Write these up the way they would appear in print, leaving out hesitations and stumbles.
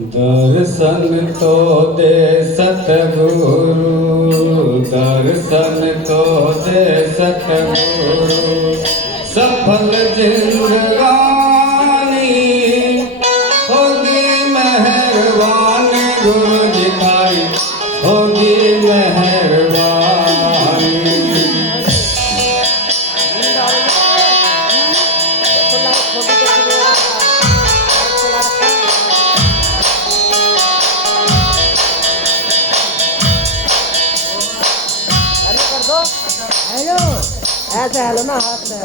दर्शन तो दे सतगुरु, दर्शन तो दे सतगुरु, सफल जिंदगानी होगी मेहरबानी, गुरु जी खाई होगी मेहरबानी। हेलो ऐसे हेलो ना हाथ से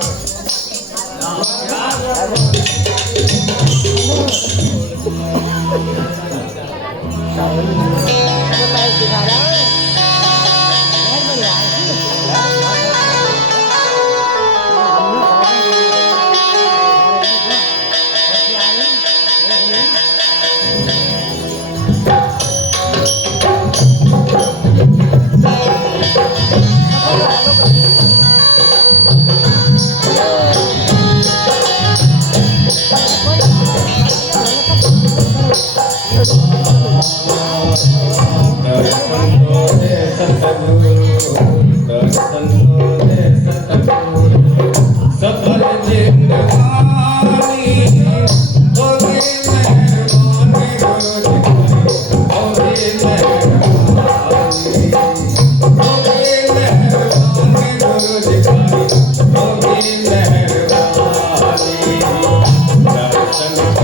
दर्शन तो दे सतगुरु, दर्शन तो दे सतगुरु, सफल जिंदगानी होगी मेहरबानी, गुरु जी होगी मेहरबानी, होगी मेहरबानी, गुरु जी होगी मेहरबानी। दर्शन तो दे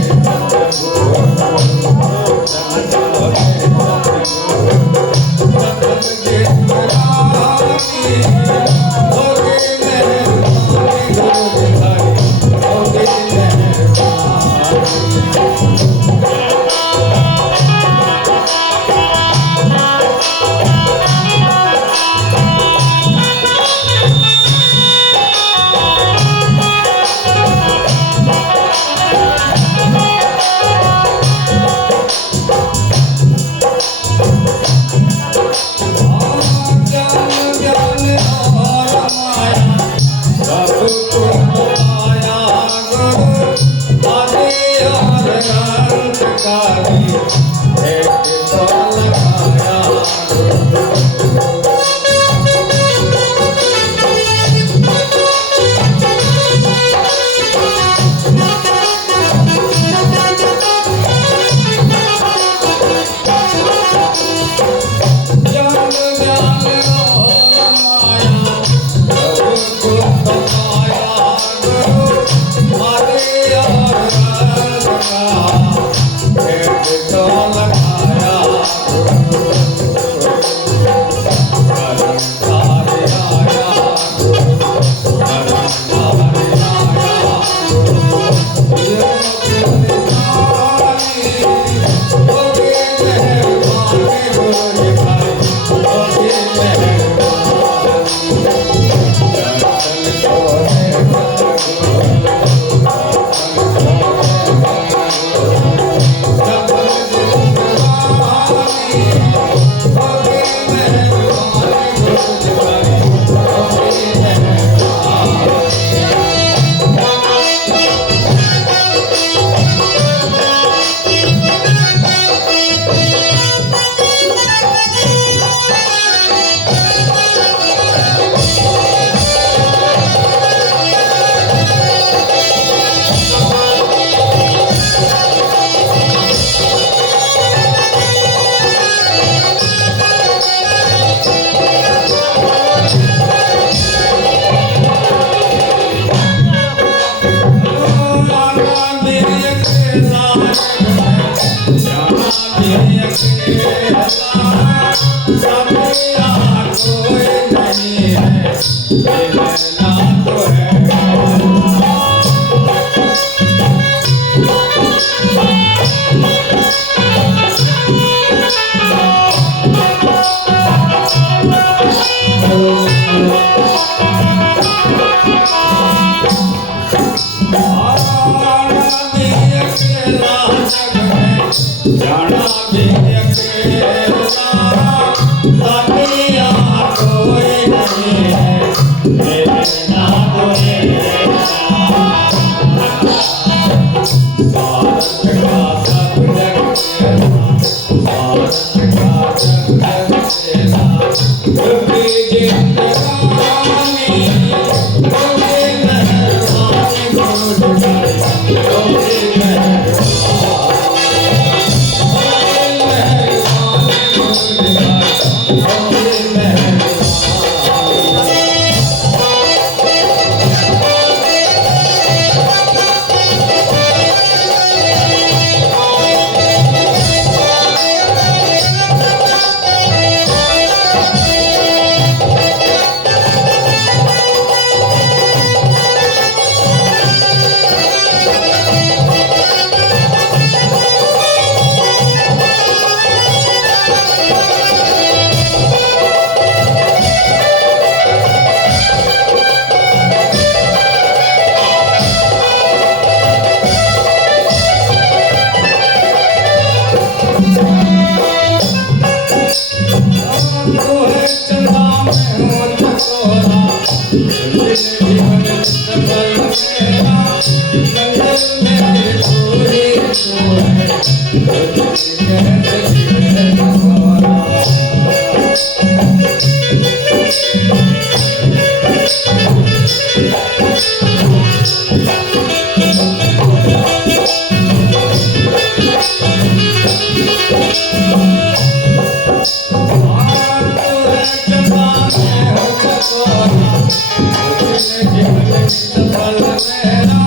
सतगुरु, जाना भी अकेला, साथिया कोई नहीं है, मेरे ना कोई साथ का सब जग जीवन सफल मेरा मंगल में पूरी तू है कैसे जीवन सवारा जीवन सफल मेरा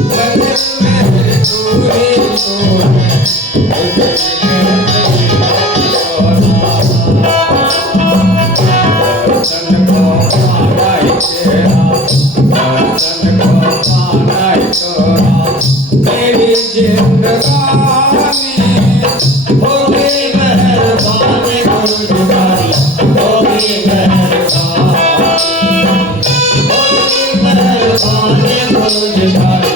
मंदिर में तू ही तू है दर्शन को पाना ही तेरा दर्शन को पाना ही तोरा मेरी जिंदगानी होगी मेहरबानी गुरु तुम्हारी होगी मेहरबानी गुरु तुम्हारी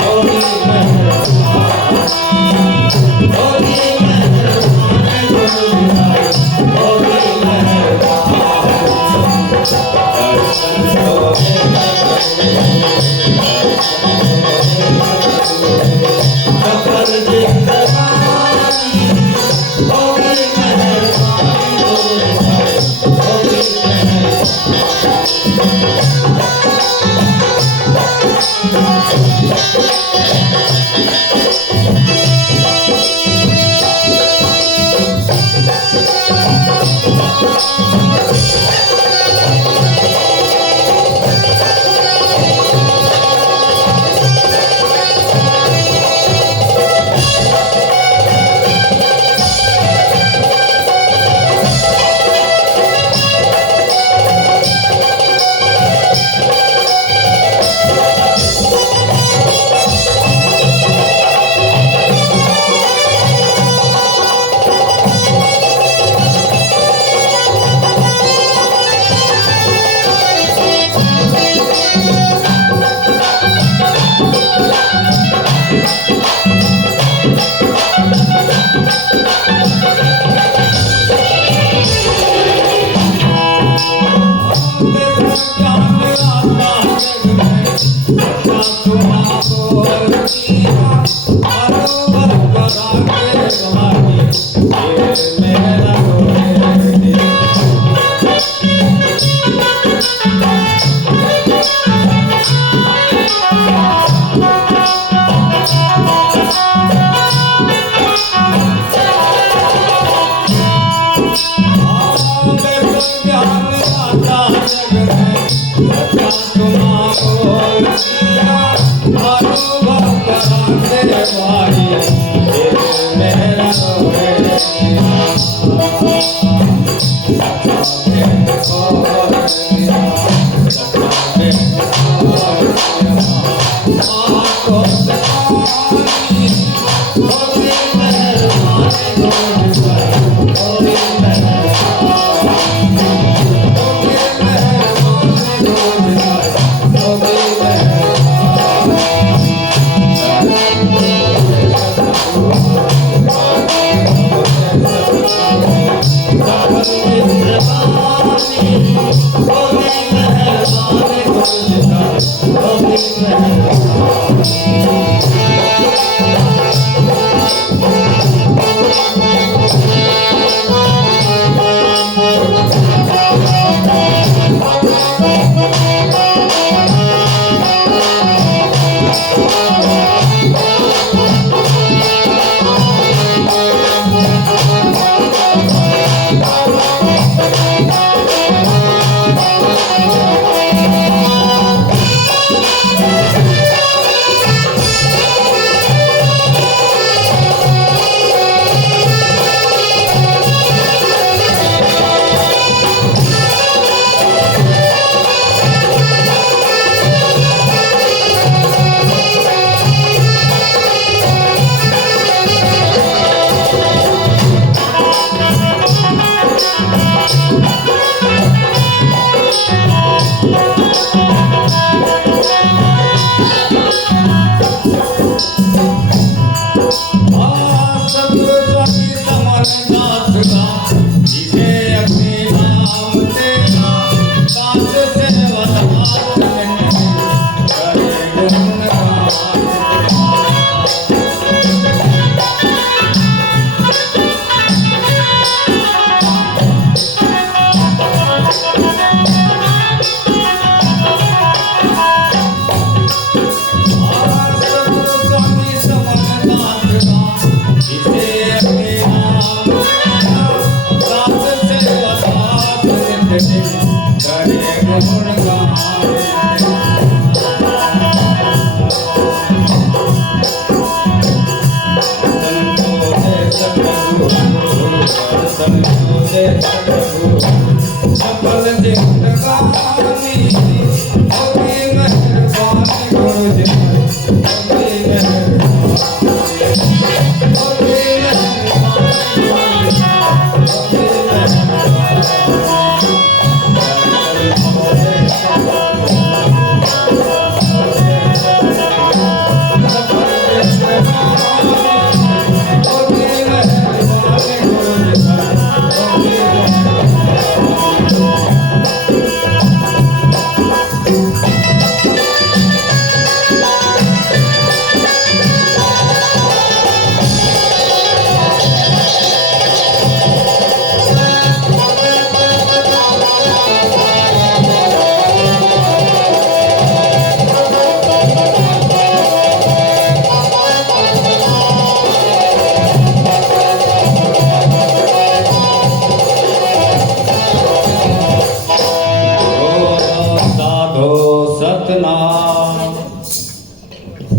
होगी भारी दिल मेरा रोए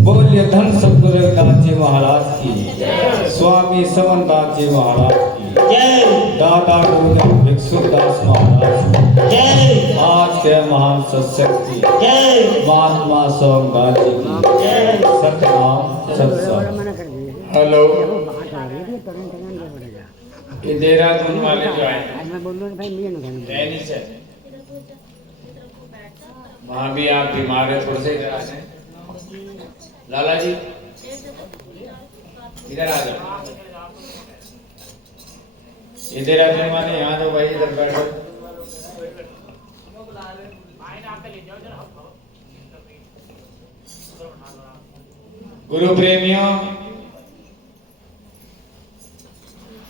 बोलिए धन सतगुरु रविदास जी महाराज की, स्वामी समनदास जी महाराज की, दादा गुरुदेव भिक्षुदास महाराज की, आज के महान सत्संग की, महात्मा सोमदास जी की, सतनाम सत्संग। हेलो, ये देहरादून वाले जो आए रैनी से, वहाँ भी आप बीमार है, थोड़े से इधर आ जाए। लाला जी इधर आ जाओ, ये देहरादून वाले यहाँ दो भाई, इधर बैठो। गुरु प्रेमियों,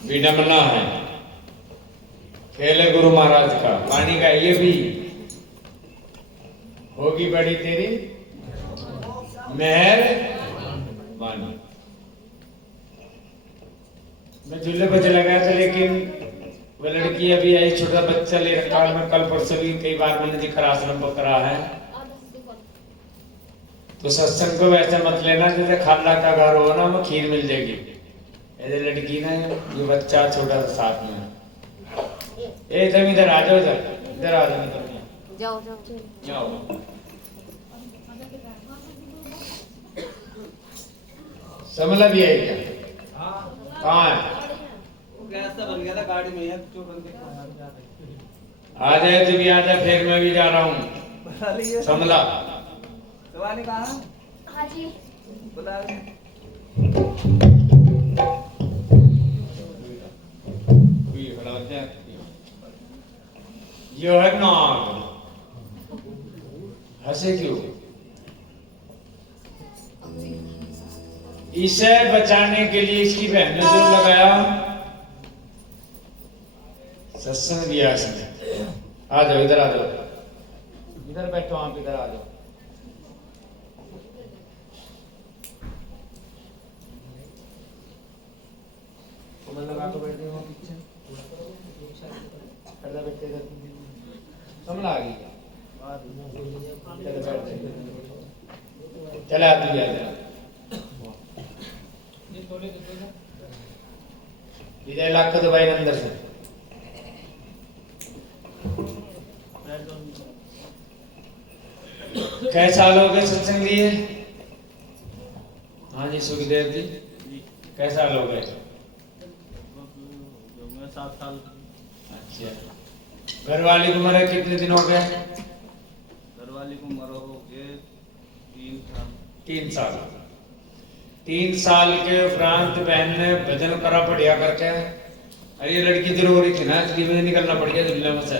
विडम्बना है, खेल है गुरु महाराज का, पानी का ये भी होगी बड़ी तेरी मेहर मानी। मैं झूले पर चला गया था, लेकिन वो लड़की अभी आई, छोटा बच्चा ले रखा है। मैं कल परसों भी कई बार मैंने दिखा आश्रम पर करा है। तो सत्संग को वैसे मत लेना जैसे खाला का घर हो ना, वो खीर मिल जाएगी। ऐसे लड़की ना, ये बच्चा छोटा सा साथ में, ए तुम इधर आ जाओ, इधर आ जाओ, जाओ जाओ जाओ। समला भी है क्या? कहाँ है? गैस बन गया था गाड़ी में, जो बन के आ जाए तू भी आ जा, फिर मैं भी जा रहा हूँ समला। सवाल कहा? हाँ जी। बुला यो है नाग, हंसे क्यों? इसे बचाने के लिए इसकी बहन ने जोर लगाया, सत्संग दिया इसने। आ जाओ इधर, आ जाओ इधर बैठो, आप इधर आ जाओ। लगा के बैठ गए पीछे, बैठे इधर समझ आ गई। चले आती है इधर लाख तो भाई अंदर से कैसे साल हो गए सत्संग लिए? हाँ जी सुखदेव जी, कैसे साल हो गए? 7 साल। अच्छा, घर वाली को मरे कितने दिन हो गए? घर वाली को मरो हो गए 3 साल। 3 साल। 3 साल के उपरांत बहन ने भजन करा बढ़िया करके। अरे ये लड़की दूर हो रही थी ना, इसलिए मुझे निकलना पड़ गया दुनिया में से।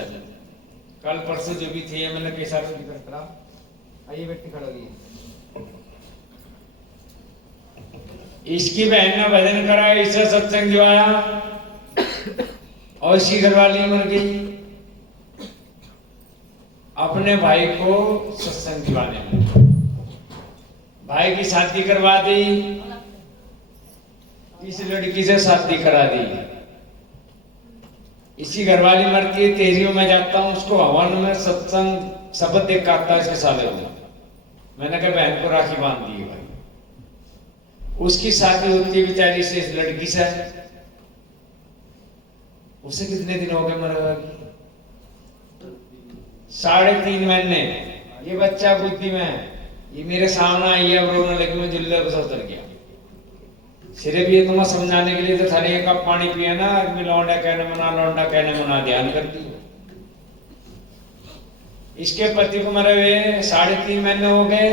कल परसों जो भी थी मैंने कैसा जिक्र करा। आइए व्यक्ति खड़ा हुई, इसकी बहन ने भजन करा, इसे सत्संग दिवाया और इसकी घरवाली मर गई अपने भाई को सत्संग दिवाने में। भाई की शादी करवा दी, इस लड़की से शादी करा दी। इसी घरवाली मरती है, तेजियों में जाता हूँ, उसको हवन में सत्संग शब्द देख के आता है इसके साले को। मैंने कहा बहन को राखी बांध दी भाई। उसकी शादी होती है बेचारी से इस लड़की से। उसे कितने दिन हो गए मरे हुए? 3.5 महीने। ये बच्चा बुद्धि में, ये मेरे सामने आई है, अब रोने लगी, मैं जुल्ले को उतर गया। सिर्फ ये तुम्हें समझाने के लिए तो थाने एक कप पानी पिए ना, आदमी लौंडा कहने मना, लौंडा कहने मना, ध्यान करती। इसके पति को मरे हुए 3.5 महीने हो गए,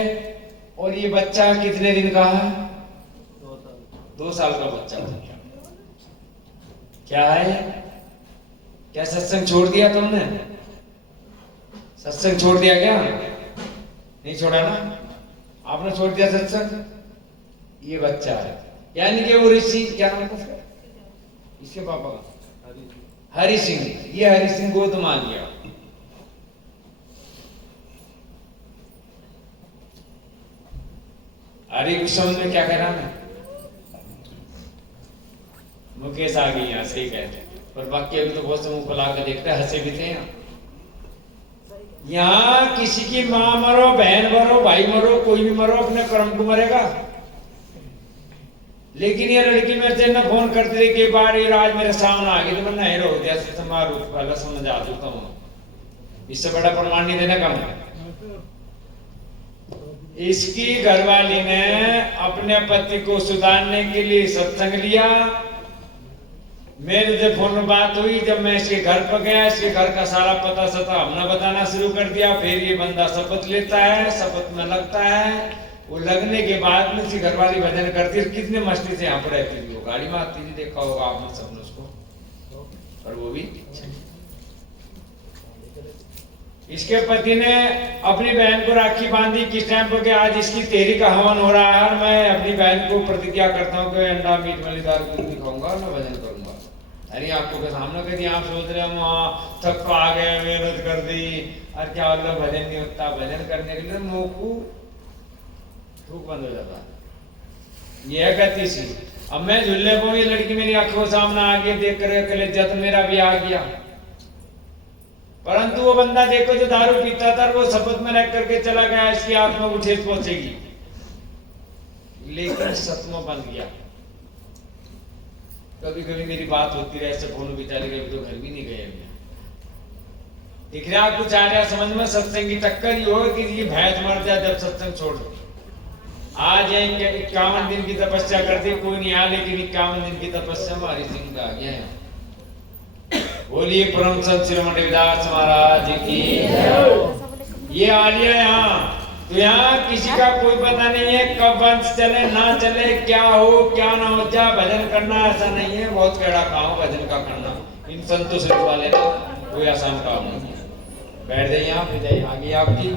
और ये बच्चा कितने दिन का है? 2 साल का बच्चा। क्या है? क्या सत्संग छोड़ दिया तुमने? सत्संग छोड़ दिया क्या? नहीं छोड़ा ना? आपने छोड़ दिया सत्संग? ये बच्चा है, यानी कि वो ऋषि, क्या नाम था इसके पापा का? हरि सिंह। ये हरि सिंह गोद मान गया। हरि कुसुम में क्या कह रहा है? मुकेश आ गई यहाँ, सही कहते हैं, पर बाकी अभी तो बहुत से मुंह को ला कर देखते हैं, हंसे भी थे यहाँ। किसी की माँ मरो, बहन मरो, भाई मरो, कोई भी मरो, अपने कर्म को मरेगा। लेकिन ये लड़की मेरे से न फोन करती रही, कई बार ये आज मेरे सामने आ गई तो मैं नहीं रोक दिया, तुम्हारा पहला समझा देता हूँ। इससे बड़ा प्रमाण नहीं देने का मैं। इसकी घरवाली ने अपने पति को सुधारने के लिए सत्संग लिया। मेरे से फोन में बात हुई, जब मैं इसके घर पर गया, इसके घर का सारा पता सता हमने बताना शुरू कर दिया। फिर ये बंदा शपथ लेता है, शपथ में लगता है। वो लगने के बाद में इसकी घरवाली भजन करती है। कितने मस्ती से यहाँ पर रहती थी, वो गाड़ी में आती थी, देखा होगा आपने सबने उसको। और वो भी इसके पति ने अपनी बहन को राखी बांधी किस टाइम पर? आज इसकी तेरी का हवन हो रहा है, मैं अपनी बहन को प्रतिज्ञा करता हूँ कि अंडा मीट मलीदार कुछ नहीं खाऊंगा, मैं भजन करूंगा। अरे आपको के सामने कह दिया, आप सोच रहे हम सबको आ गए, मेहनत कर दी, और क्या मतलब भजन नहीं होता। भजन करने के लिए मुंह को थूक बंद हो जाता है। यह कहती सी, अब मैं झूले को, ये लड़की मेरी आंखों सामने आ गई, देख कर कलेजा तो मेरा भी आ गया। परंतु वो बंदा देखो जो दारू पीता था, वो शपथ में रख करके चला गया, इसकी आंख में ठेस पहुंचेगी। लेकिन सतमा बन गया। कभी कभी मेरी बात होती रहे ऐसे फोन बेचारे कभी तो घर भी नहीं गए। दिख रहा कुछ आ रहा समझ में, सत्संग की टक्कर ही हो कि ये भैंस मर जाए जब सत्संग छोड़ दो। आज 51 दिन की तपस्या करती कोई नहीं आया, लेकिन 51 दिन की तपस्या हमारी सिंह का आ गया है। बोलिए परम संत शिरोमणि रविदास महाराज की। ये आ लिया यहाँ, तो यहाँ किसी का कोई पता नहीं है कब वंश चले ना चले, क्या हो क्या ना हो जाए। भजन करना ऐसा नहीं है, बहुत कड़ा काम भजन का करना। इन संतों से वाले ना कोई आसान काम नहीं है। बैठ जाइए आप, जाइए आगे आपकी,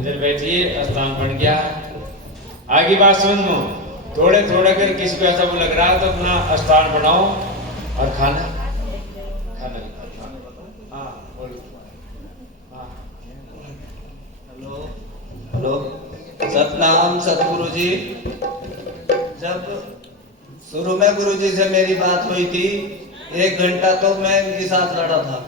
इधर बैठिए, स्थान बन गया। आगे बात सुनो, थोड़े थोड़े कर किसी को ऐसा वो लग रहा है तो अपना स्थान बनाओ और खाना हेलो, सतनाम सतगुरु जी। जब शुरू में गुरु जी से मेरी बात हुई थी, 1 घंटा तो मैं इनके साथ लड़ा था।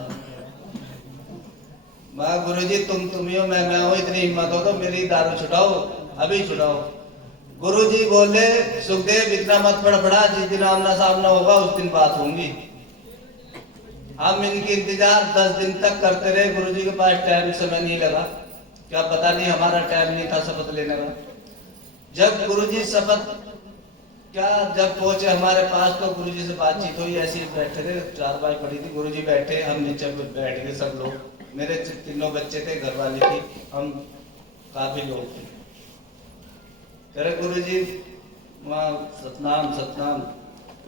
मैं गुरु जी तुम ही हो, मैं हो, इतनी हिम्मत हो तो मेरी दारू छुड़ाओ, अभी छुड़ाओ। गुरु जी बोले सुखदेव इतना मत फड़फड़ा, जिस दिन आमना सामना होगा उस दिन बात होंगी। हम इनकी इंतजार 10 दिन तक करते रहे। गुरु जी के पास टाइम समय नहीं लगा, क्या पता नहीं हमारा टाइम नहीं था शपथ लेने का। जब गुरुजी शपथ जब पहुंचे हमारे पास तो गुरुजी से बातचीत हुई। ऐसे ही बैठे थे, 4 बाई पड़ी थी, गुरुजी बैठे, हम नीचे बैठ गए सब लोग। मेरे 3 बच्चे थे, घर वाली थी, हम काफी लोग थे। करे गुरुजी वहाँ सतनाम सतनाम।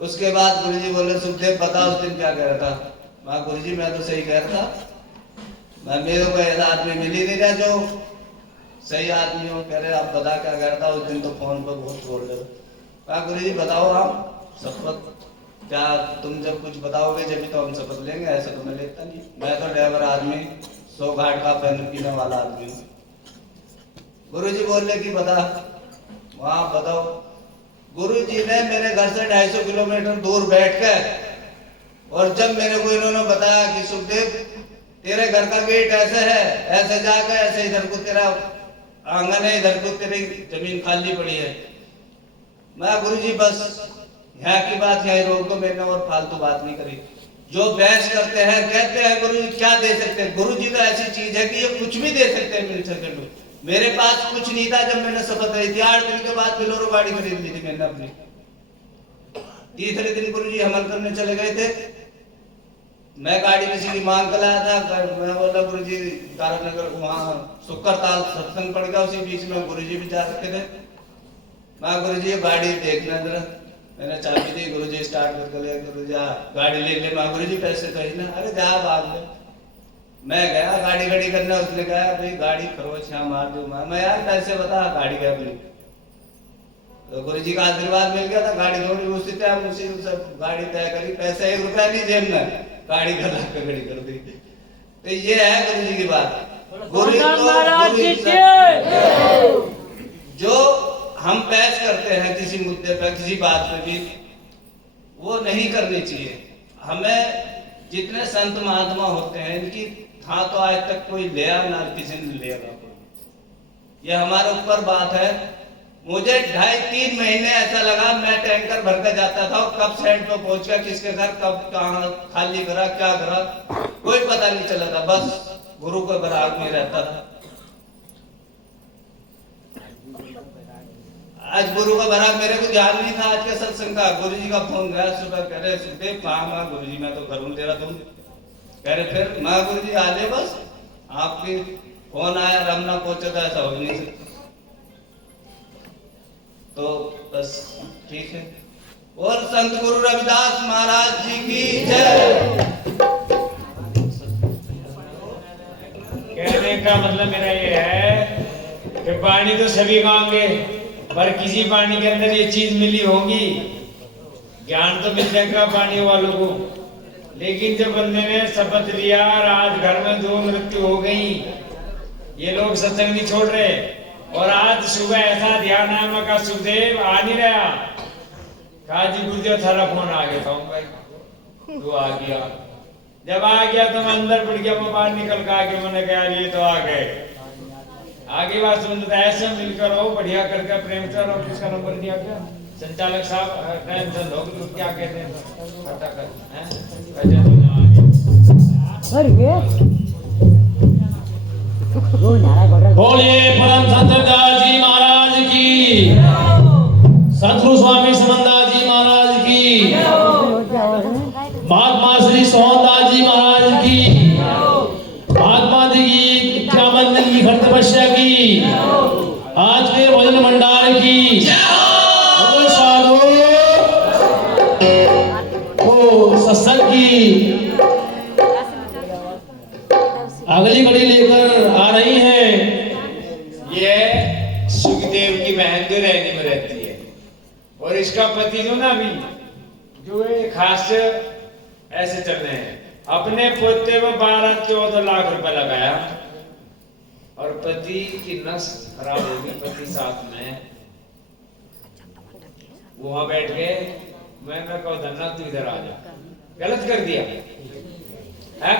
उसके बाद गुरुजी बोले सुखदेव बता उस दिन क्या कह रहा था। वहाँ गुरुजी मैं तो सही कह रहा था, मेरे को ऐसा आदमी मिल ही नहीं रहा जो सही आदमी हो। कह रहे आप बता क्या करता। उस दिन तो फोन पर बहुत बोल रहे। कहा गुरु जी बताओ आप शपथ क्या, तुम जब कुछ बताओगे जब तो हम शपथ लेंगे, ऐसा तो मैं लेता नहीं। मैं तो ड्राइवर आदमी, 100 घाट का पीने वाला आदमी हूँ। गुरु जी बोले कि बता, वहाँ बताओ। गुरु जी ने मेरे घर से 250 किलोमीटर दूर बैठ कर और जब मेरे को इन्होंने बताया कि सुखदेव तेरे घर का गेट ऐसे है, ऐसे जाकर ऐसे इधर को तेरा आंगन है, इधर को तेरी जमीन खाली पड़ी है। मैं गुरुजी बस यहाँ की बात यही रोक दो, मैंने और फालतू बात नहीं करी। जो बहस करते हैं कहते हैं गुरुजी क्या दे सकते हैं। गुरुजी तो ऐसी चीज है कि ये कुछ भी दे सकते हैं मिल सके लो। मेरे पास कुछ नहीं था जब मैंने शपथ ली थी। 8 दिन के बाद बिलोरो गाड़ी खरीद ली थी मैंने अपनी। तीसरे दिन गुरुजी हमल करने चले गए थे। मैं गाड़ी किसी की मांग कर लाया था। मैं बोला गुरुजी तारकनगर वहाँ सुक्करताल सत्संग पड़ गया, उसी बीच में गुरुजी भी जा सकते थे। मैं गुरुजी गाड़ी देखना जरा, मैंने चाबी दी, गुरुजी स्टार्ट कर ले। गुरुजी गाड़ी ले ले। मैं गुरुजी पैसे तो ही ना, अरे जा भाग ले। मैं गया गाड़ी खड़ी करने, उसने कहा भाई गाड़ी खरोच यहाँ मार दो। मैं यार पैसे बता, गाड़ी क्या बोली। तो गुरुजी का आशीर्वाद मिल गया था, गाड़ी दौड़ी उसी टाइम उसी सब गाड़ी तय करी। पैसे 1 रुपया नहीं जेब में, गाड़ी का खड़ी कर दी। तो ये है गुरु जी की बात। गुरु जो हम बहस करते हैं किसी मुद्दे पर, किसी बात पे भी, वो नहीं करनी चाहिए। हमें जितने संत महात्मा होते हैं इनकी था तो आज तक कोई लिया ना किसी ने लिया। ये हमारे ऊपर बात है। मुझे 2.5-3 महीने ऐसा लगा, मैं टैंकर भरकर जाता था और कब साइड पे पहुंच गया, किसके घर कब कहाँ खाली करा क्या करा कोई पता नहीं चला था। बस गुरु के बराग में रहता था। आज गुरु का बराग मेरे को ध्यान नहीं था। आज के सत्संग का गुरु जी का फोन गया सुबह, कह रहे सुखदेव कहाँ गुरु जी मैं तो घर हूँ तेरा, तुम कह रहे फिर मैं गुरु जी आ ले बस आपकी फोन आया, रमना पहुंचा था, ऐसा हो नहीं सकता। तो बस ठीक है। और संत गुरु रविदास महाराज जी की जय। कहने का मतलब मेरा ये है कि पानी तो सभी गाएंगे, पर किसी पानी के अंदर ये चीज मिली होगी। ज्ञान तो मिल जाएगा पानी वालों को, लेकिन जब बंदे ने शपथ लिया और आज घर में 2 मृत्यु हो गई, ये लोग सत्संग नहीं छोड़ रहे। और आज सुबह ऐसा ध्यान आया, मैं कहा सुखदेव आ नहीं रहा। कहा जी गुरुदेव थारा फोन आ गया था भाई, तो आ गया। जब आ गया तो मैं अंदर पड़ गया, मैं बाहर निकल के आ गया। मैंने कहा यार ये तो आ गए। आगे बात समझ में ऐसे मिलकर रहो बढ़िया करके प्रेम से रहो। किसका नंबर दिया क्या संचालक साहब टेंशन हो तो क्या कहते हैं पता कर हैं वजह तो ना आगे अरे वो नारा बड़ा बोलिए परम संत दास जी महाराज की, सतगुरु स्वामी समनदास जी महाराज की, महात्मा श्री सोहनदास जी महाराज की, महात्मा जी की 51 दिन की खंड तपस्या की, आज के भजन भंडार की बोले साधु ओ सत्संग की अगली घड़ी लेकर आ रही है। ये सुखदेव की बहन जो रहने में रहती है और इसका पति जो ना अभी जो है खास ऐसे चल रहे हैं। अपने पोते में 12-14 लाख रुपए लगाया और पति की नस खराब हो गई। पति साथ में वहां बैठ के मैं कहो धन्ना तू इधर आ जा, गलत कर दिया है?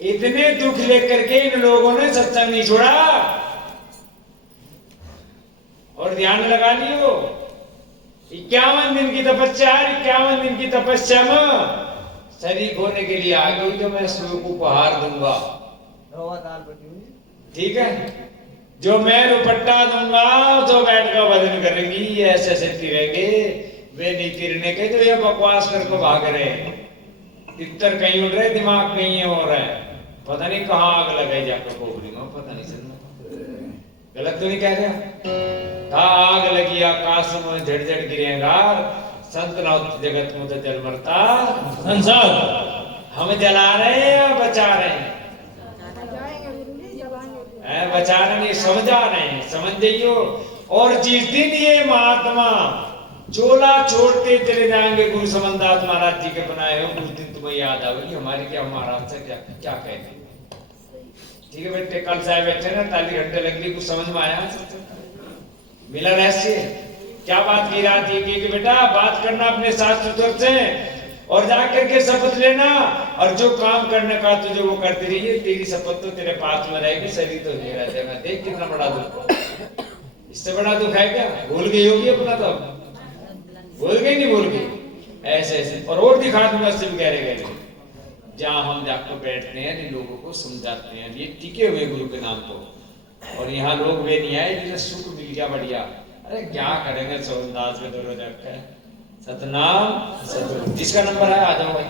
इतने दुख लेकर के इन लोगों ने सत्संग नहीं छोड़ा और ध्यान लगा लियो 51 दिन की तपस्या, 51 दिन की तपस्या में शरीक होने के लिए आ गई तो मैं सूर्य को उपहार दूंगा। ठीक है, जो मैं दुपट्टा दूंगा तो बैठ कर भजन करेंगी, ऐसे ऐसे तिरेंगे वे नहीं तिरने के तो ये बकवास करके भाग रहे हैं। तितर कहीं उड़ रहे, दिमाग कहीं हो रहा है, पता नहीं कहाँ आग लगाई जाकर खोपड़ी में, पता नहीं चलना। गलत तो नहीं कह रहे? आग लगी आकाश में झड़ गिरेगा, संत नाथ जगत में तो जल मरता संसार। हम जला रहे हैं या बचा रहे हैं? बचा रहे नहीं, समझा रहे हैं, समझ जाइयो। और जिस दिन ये महात्मा चोला छोड़ते चले जाएंगे गुरु समनदास महाराज जी के बनाए हो, उस दिन तुम्हें याद आएगी हमारी क्या महाराज से क्या क्या कहते। ठीक है बेटे, कल साहब बैठे ना, ताली घंटे लग गई, कुछ समझ में आया? मिला रहस्य? क्या बात की रात ये कि बेटा बात करना अपने साथ सुतर से और जाकर के शपथ लेना और जो काम करने का तुझे वो करती रहिए। तेरी शपथ तो तेरे पास में रहेगी, शरीर तो नहीं रह जाएगा। देख कितना बड़ा दुख, इससे बड़ा दुख है क्या? भूल गई होगी अपना, तो भूल गई नहीं भूल गई ऐसे ऐसे। और दिखा दूंगा सिर्फ गहरे जहाँ हम जाकर बैठते हैं, इन लोगों को समझाते हैं, ये टिके हुए गुरु के नाम को। और यहाँ लोग वे नहीं आए जिन्हें सुख मिल गया बढ़िया। अरे क्या करेंगे, सोमदास में दो रोज रखा है, सतनाम सतगुरु। जिसका नंबर है आ जाओ भाई।